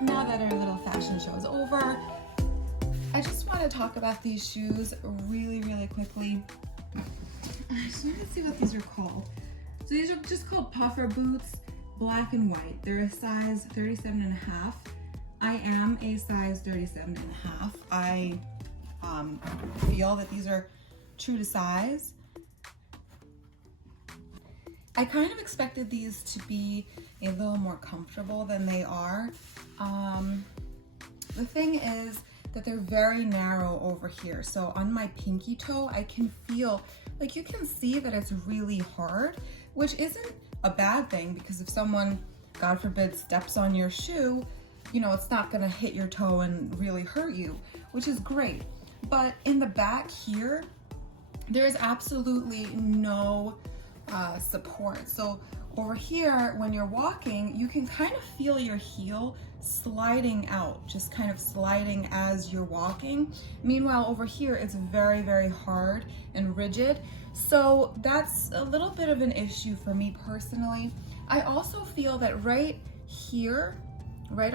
now that our little fashion show is over, I just want to talk about these shoes really, really quickly. I just want to see what these are called. So these are just called puffer boots, black and white. They're a size 37 and a half. I am a size 37 and a half. I feel that these are true to size. I kind of expected these to be a little more comfortable than they are. The thing is that they're very narrow over here. So on my pinky toe, I can feel, like you can see that it's really hard, which isn't a bad thing because if someone, God forbid, steps on your shoe, you know, it's not gonna hit your toe and really hurt you, which is great. But in the back here, there's absolutely no support. So over here, when you're walking, you can kind of feel your heel sliding out, just kind of sliding as you're walking. Meanwhile, over here, it's very, very hard and rigid. So that's a little bit of an issue for me personally. I also feel that right here, right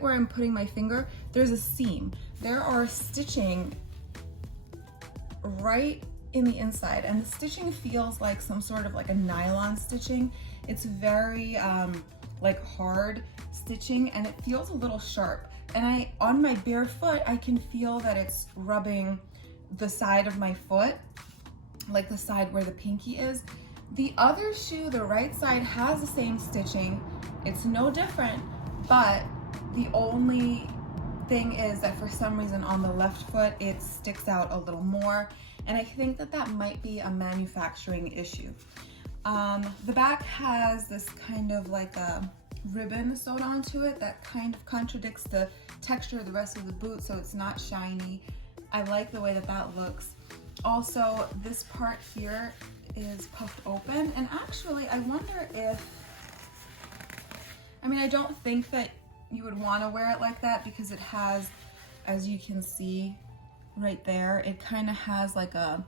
where I'm putting my finger, there's a seam. There are stitching right in the inside, and the stitching feels like some sort of like a nylon stitching. It's very like hard stitching, and it feels a little sharp. And on my bare foot, I can feel that it's rubbing the side of my foot, like the side where the pinky is. The other shoe, the right side, has the same stitching. It's no different, but the only thing is that for some reason on the left foot, it sticks out a little more. And I think that that might be a manufacturing issue. The back has this kind of like a ribbon sewed onto it that kind of contradicts the texture of the rest of the boot, so it's not shiny. I like the way that that looks. Also, this part here is puffed open, and actually I wonder if, I mean, I don't think that you would want to wear it like that because it has, as you can see right there, it kind of has like a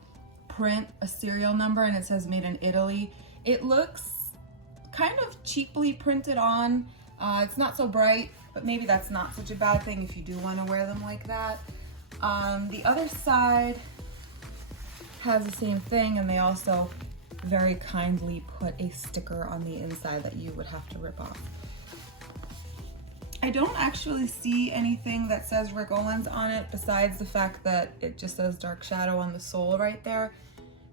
print, a serial number, and it says made in Italy. It looks kind of cheaply printed on. It's not so bright, but maybe that's not such a bad thing if you do want to wear them like that. The other side has the same thing, and they also very kindly put a sticker on the inside that you would have to rip off. I don't actually see anything that says Rick Owens on it besides the fact that it just says Darkshadow on the sole right there.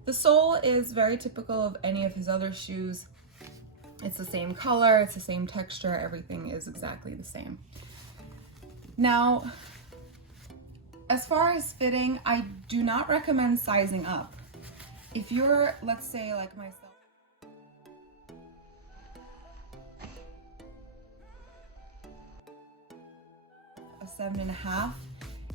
The sole is very typical of any of his other shoes. It's the same color, it's the same texture, everything is exactly the same. Now, as far as fitting, I do not recommend sizing up. If you're, let's say like myself, a 7.5,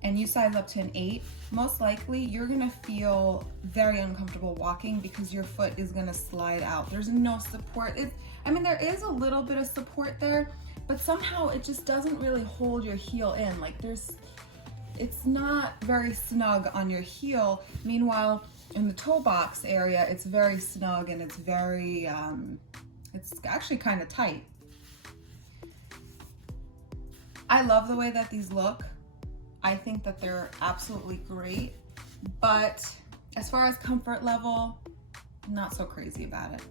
and you size up to an 8, most likely you're gonna feel very uncomfortable walking because your foot is gonna slide out. There's no support. I mean, there is a little bit of support there, but somehow it just doesn't really hold your heel in. Like it's not very snug on your heel. Meanwhile, in the toe box area, it's very snug and it's very, it's actually kind of tight. I love the way that these look. I think that they're absolutely great, but as far as comfort level, not so crazy about it.